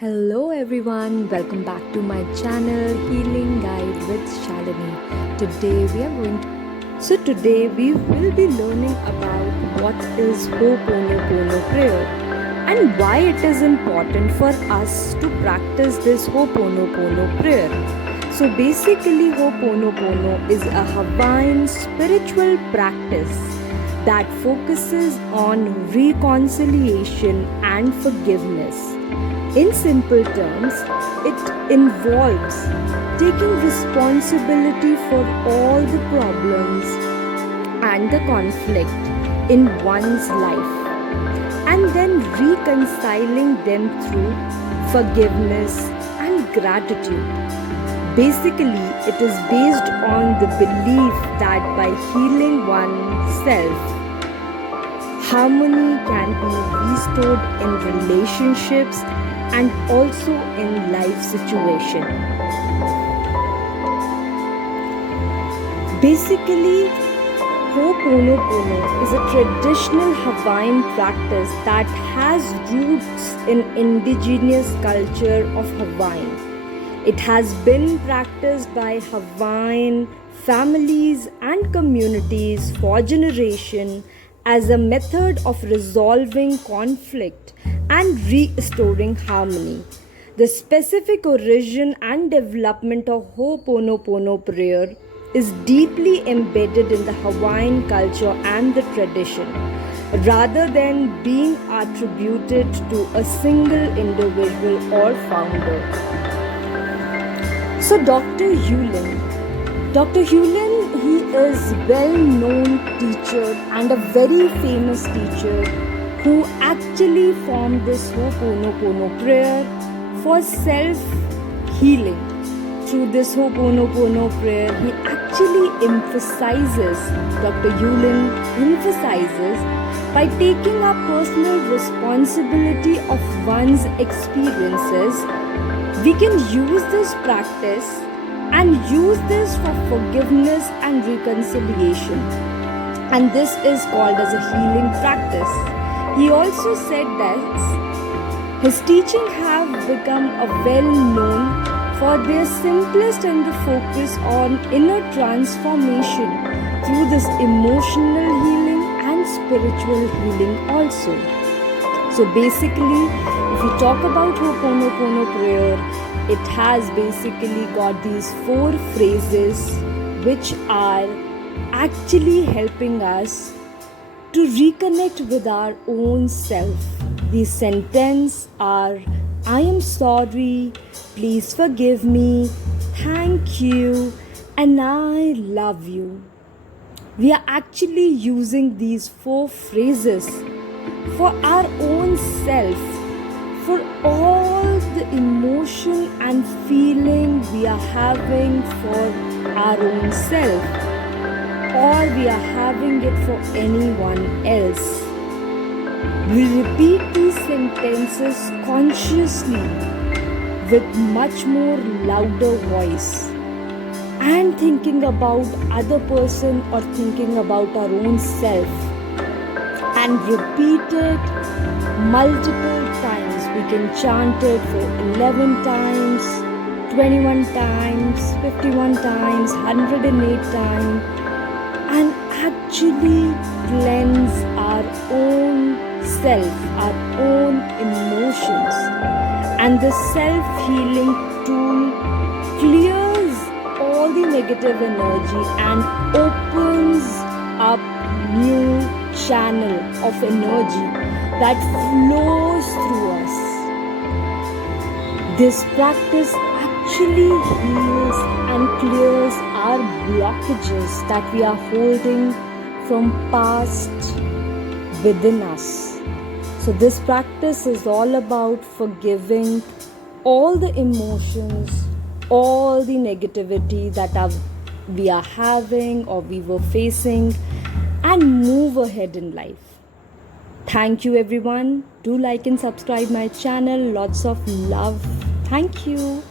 Hello everyone, welcome back to my channel Healing Guide with Shalini. Today we will be learning about what is Ho'oponopono prayer and why it is important for us to practice this Ho'oponopono prayer. So basically Ho'oponopono is a Hawaiian spiritual practice that focuses on reconciliation and forgiveness. In simple terms, it involves taking responsibility for all the problems and the conflict in one's life and then reconciling them through forgiveness and gratitude. Basically, it is based on the belief that by healing oneself, harmony can be restored in relationships and also in life situation. Basically, Ho'oponopono is a traditional Hawaiian practice that has roots in indigenous culture of Hawaii. It has been practiced by Hawaiian families and communities for generations as a method of resolving conflict and restoring harmony. The specific origin and development of Ho'oponopono prayer is deeply embedded in the Hawaiian culture and the tradition, rather than being attributed to a single individual or founder. So Dr. Hewlin, he is well-known teacher and a very famous teacher who actually formed this Ho'oponopono prayer for self-healing. Through this Ho'oponopono prayer, he actually Dr. Hewlin emphasizes by taking up personal responsibility of one's experiences, we can use this practice and use this for forgiveness and reconciliation. And this is called as a healing practice. He also said that his teaching have become a well-known for their simplest and the focus on inner transformation through this emotional healing and spiritual healing also. So basically, if you talk about Ho'oponopono prayer, it has basically got these 4 phrases which are actually helping us to reconnect with our own self. These sentences are: I am sorry, please forgive me, thank you, and I love you. We are actually using these 4 phrases for our own self, for all the emotion and feeling we are having for our own self, or we are having it for anyone else. We repeat these sentences consciously with much more louder voice and thinking about other person or thinking about our own self, and repeat it multiple times. We can chant it for 11 times, 21 times, 51 times, 108 times, and actually cleanse our own self, our own emotions. And the self-healing tool clears all the negative energy and opens up new channel of energy that flows through us. This practice actually heals and clears our blockages that we are holding from past within us. So this practice is all about forgiving all the emotions, all the negativity that we are having or we were facing, and move ahead in life. Thank you everyone. Do like and subscribe my channel. Lots of love. Thank you.